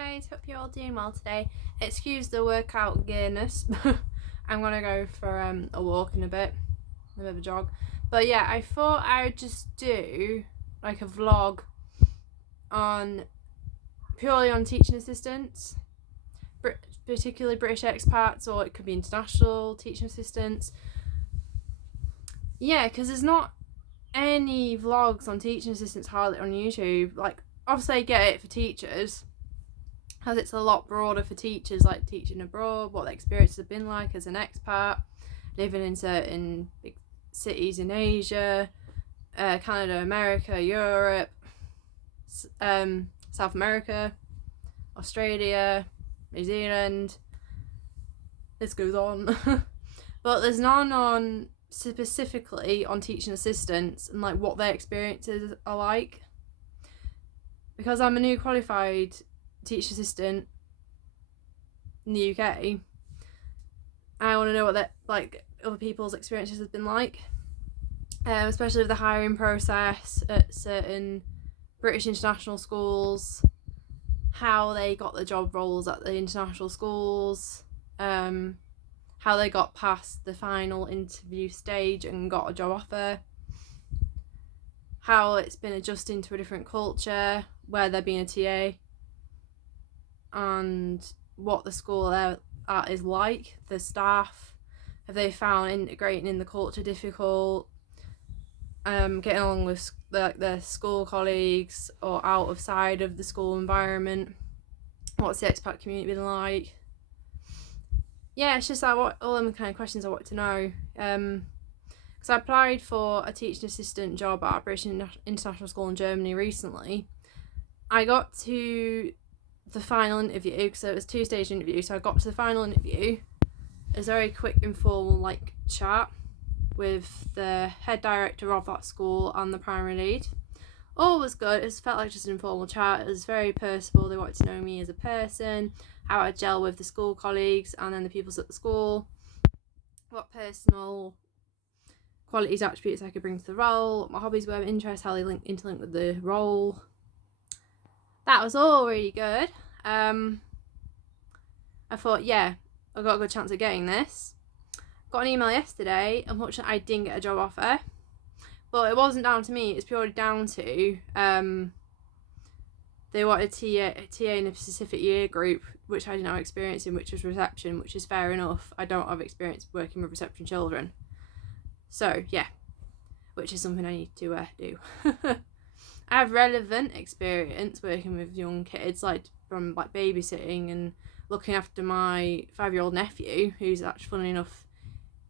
guys, hope you're all doing well today. Excuse the workout gearness. I'm gonna go for a walk in a bit of a jog. But yeah, I thought I would just do like a vlog on purely on teaching assistants, particularly British expats, or it could be international teaching assistants. Yeah, because there's not any vlogs on teaching assistants hardly on YouTube. Like, obviously I get it for teachers, as it's a lot broader for teachers, like teaching abroad, what the experiences have been like as an expat, living in certain big cities in Asia, Canada, America, Europe, South America, Australia, New Zealand. This goes on. But there's none on specifically on teaching assistants and like what their experiences are like. Because I'm a new qualified teaching assistant in the UK, I want to know what that like other people's experiences have been like, especially with the hiring process at certain British international schools, how they got the job roles at the international schools, how they got past the final interview stage and got a job offer, how it's been adjusting to a different culture where they're being a TA, and what the school they're at is like, the staff. Have they found integrating in the culture difficult, getting along with like their school colleagues or outside of the school environment? What's the expat community been like? Yeah, it's just like all them kind of questions I want to know. Because I applied for a teaching assistant job at a British international school in Germany recently. I got to the final interview, because it was 2-stage interview, so I got to the final interview. It was a very quick, informal like chat with the head director of that school and the primary lead. All was good. It felt like just an informal chat. It was very personable. They wanted to know me as a person, how I gel with the school colleagues and then the pupils at the school, what personal qualities, attributes I could bring to the role, what my hobbies were, interests, how they interlink with the role. That was all really good. I thought, yeah, I got a good chance of getting this. Got an email yesterday. Unfortunately, I didn't get a job offer, but it wasn't down to me. It's purely down to they wanted a TA in a specific year group, which I didn't have experience in, which was reception, which is fair enough. I don't have experience working with reception children, so yeah, which is something I need to do. I have relevant experience working with young kids, like from like babysitting and looking after my 5-year-old nephew, who's actually, funnily enough,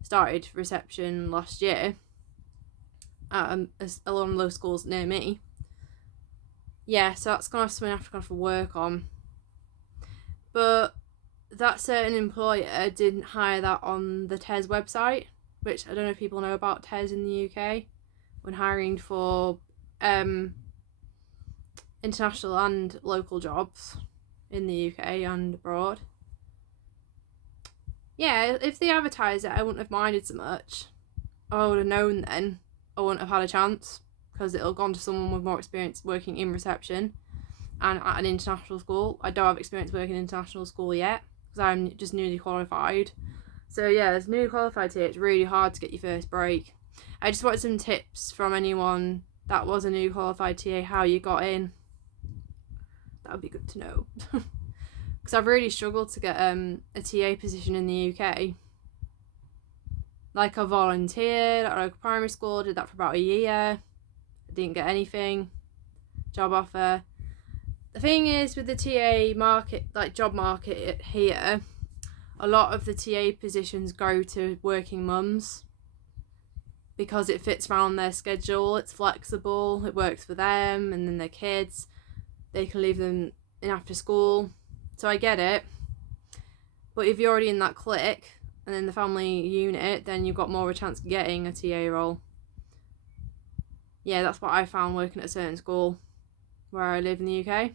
started reception last year at a lot of low schools near me. Yeah, so that's gonna have something I have to work on. But that certain employer didn't hire that on the TES website, which I don't know if people know about TES in the UK when hiring for international and local jobs in the UK and abroad. Yeah, if they advertised it, I wouldn't have minded so much. I would have known then. I wouldn't have had a chance, because it'll gone to someone with more experience working in reception and at an international school. I don't have experience working in international school yet, because I'm just newly qualified. So yeah, as newly qualified here, it's really hard to get your first break. I just wanted some tips from anyone that was a new qualified TA, how you got in. That would be good to know. Because I've really struggled to get a TA position in the UK. Like, I volunteered at a local primary school, did that for about a year. I didn't get anything. Job offer. The thing is, with the TA market, like job market here, a lot of the TA positions go to working mums because it fits around their schedule, it's flexible, it works for them and then their kids. They can leave them in after school. So I get it. But if you're already in that clique and in the family unit, then you've got more of a chance of getting a TA role. Yeah, that's what I found working at a certain school where I live in the UK.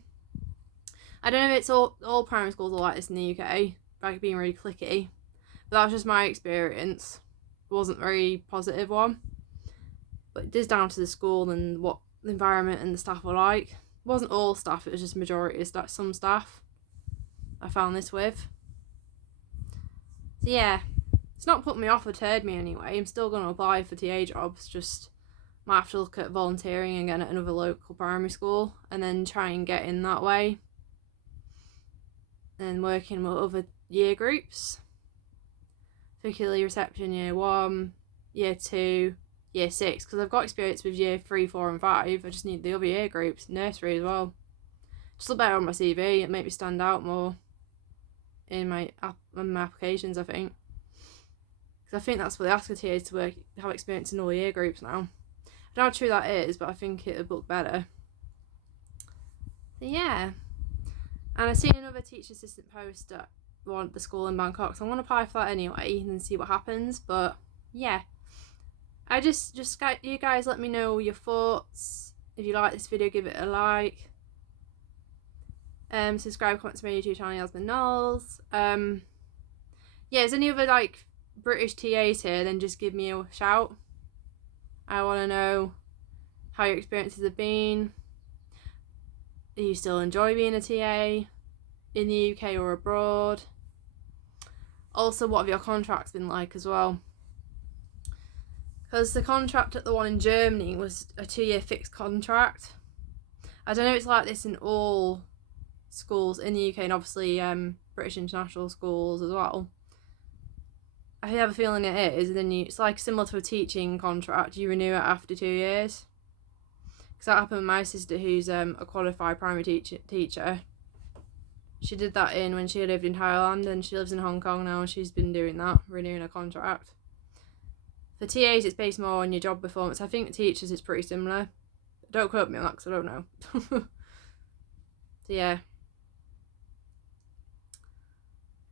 I don't know if it's all primary schools are like this in the UK, like being really cliquey. But that was just my experience. It wasn't a very positive one. But it is down to the school and what the environment and the staff were like. It wasn't all staff, it was just majority of some staff. I found this with. So yeah, it's not put me off or deterred me anyway. I'm still going to apply for TA jobs, just might have to look at volunteering again at another local primary school and then try and get in that way. And working with other year groups, particularly reception year 1, year 2, year 6, because I've got experience with year 3, 4 and 5. I just need the other year groups, nursery as well. Just look better on my CV, it makes me stand out more in my applications, I think. Because I think that's what they ask for TAs to have experience in all year groups now. I don't know how true that is, but I think it would look better. So yeah. And I've seen another teacher assistant post at the school in Bangkok, so I'm going to apply for that anyway and then see what happens. But yeah, I just you guys let me know your thoughts. If you like this video, give it a like. Subscribe, comment to my YouTube channel, Yasmin Knowles. Yeah, if there's any other like British TAs here, then just give me a shout. I want to know how your experiences have been. Do you still enjoy being a TA in the UK or abroad? Also, what have your contracts been like as well? Because the contract at the one in Germany was a 2-year fixed contract. I don't know if it's like this in all schools in the UK and obviously British international schools as well. I have a feeling it is. And then it's like similar to a teaching contract. You renew it after 2 years. Because that happened with my sister, who's a qualified primary teacher. She did that when she lived in Thailand, and she lives in Hong Kong now, and she's been doing that, renewing her contract. For TAs, it's based more on your job performance. I think teachers, it's pretty similar. Don't quote me on that because I don't know. So yeah.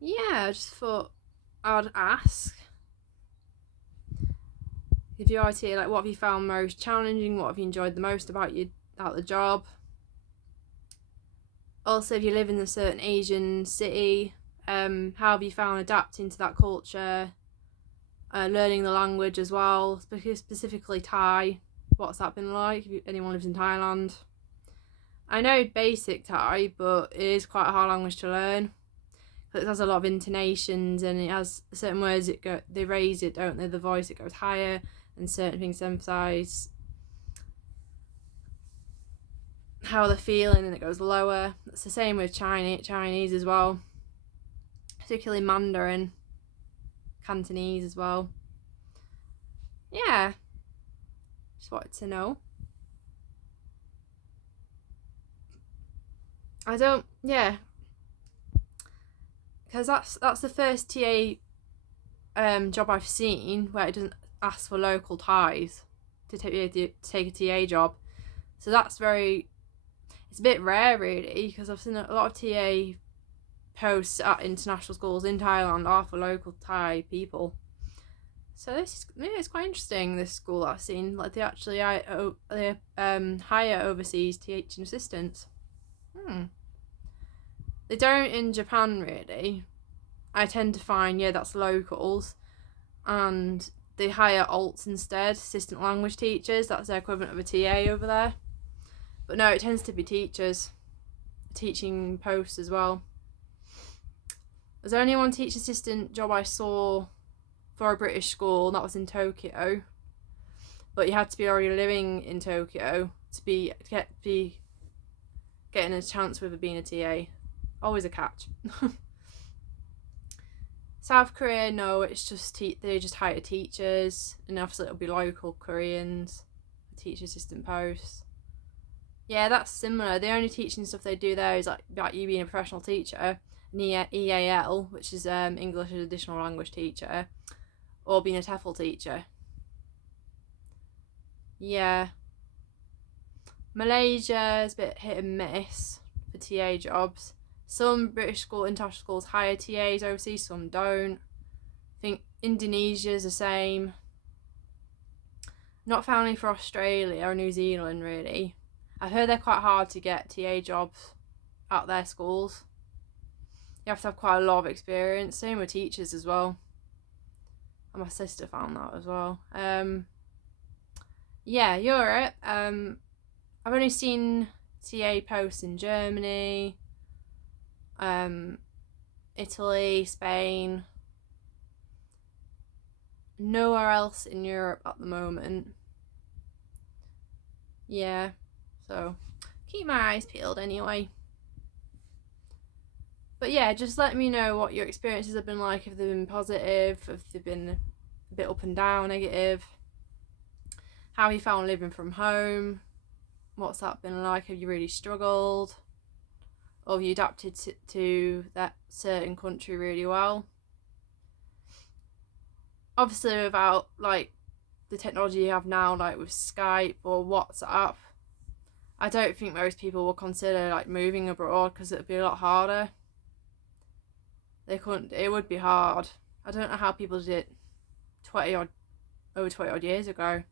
Yeah, I just thought I'd ask. If you are a TA, like, what have you found most challenging? What have you enjoyed the most about the job? Also, if you live in a certain Asian city, how have you found adapting to that culture? Learning the language as well, specifically Thai. What's that been like? If anyone lives in Thailand, I know basic Thai, but it is quite a hard language to learn. It has a lot of intonations, and it has certain words they raise it, don't they? The voice, it goes higher, and certain things emphasise how they're feeling, and it goes lower. It's the same with Chinese as well, particularly Mandarin, Cantonese as well. Yeah, just wanted to know. Because that's the first TA job I've seen where it doesn't ask for local ties to take a TA job. So it's a bit rare really, because I've seen a lot of TA posts at international schools in Thailand are for local Thai people. So it's quite interesting, this school that I've seen. Like, they actually hire overseas teaching assistants. They don't in Japan really. I tend to find, that's locals, and they hire ALTs instead, assistant language teachers. That's their equivalent of a TA over there. But no, it tends to be teachers, teaching posts as well. There's only one teacher assistant job I saw for a British school, and that was in Tokyo. But you had to be already living in Tokyo to be getting a chance with being a TA. Always a catch. South Korea, no, it's just they just hire teachers, and obviously it'll be local Koreans, teacher assistant posts. Yeah, that's similar. The only teaching stuff they do there is like you being a professional teacher, an EAL, which is English as additional language teacher, or being a TEFL teacher. Yeah. Malaysia is a bit hit and miss for TA jobs. Some British international schools hire TAs overseas, some don't. I think Indonesia's the same. Not found any for Australia or New Zealand really. I've heard they're quite hard to get TA jobs at their schools. You have to have quite a lot of experience. Same with teachers as well. And my sister found that as well. Yeah, Europe. I've only seen TA posts in Germany, Italy, Spain. Nowhere else in Europe at the moment. Yeah, so keep my eyes peeled anyway. But yeah, just let me know what your experiences have been like, if they've been positive, if they've been a bit up and down, negative. How you found living from home. What's that been like? Have you really struggled? Or have you adapted to that certain country really well? Obviously, without like the technology you have now, like with Skype or WhatsApp, I don't think most people will consider like moving abroad because it would be a lot harder. They couldn't. It would be hard. I don't know how people did it over 20 odd years ago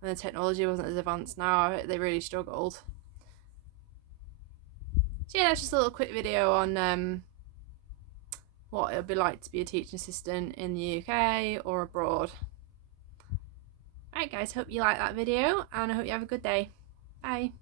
when the technology wasn't as advanced now. They really struggled. So yeah, that's just a little quick video on what it would be like to be a teaching assistant in the UK or abroad. Alright guys, hope you like that video and I hope you have a good day. Bye.